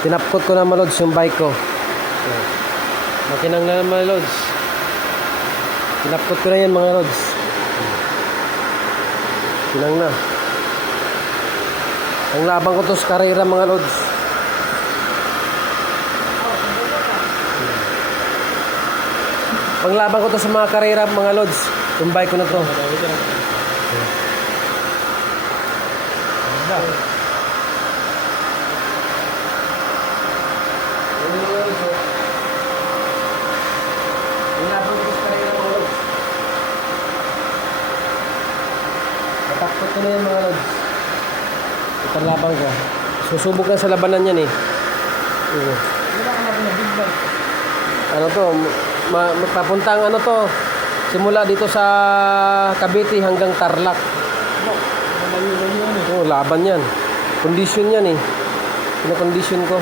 Tinapkot ko na mga lods yung bike ko. Makinang na mga lods. Tinapkot ko na yan mga lods. Kinang na. Ang labang ko to sa karera mga lods. Panglabang ko to sa mga karera mga lods. Yung bike ko na to. Natakot ko na yan mga lods. Ipanlabang ko. Susubok na sa labanan yan eh. Ano to? Papuntang ano to? Simula dito sa Cavite hanggang Tarlac. Oh, laban yan. Condition yan eh. Pinakondisyon ko.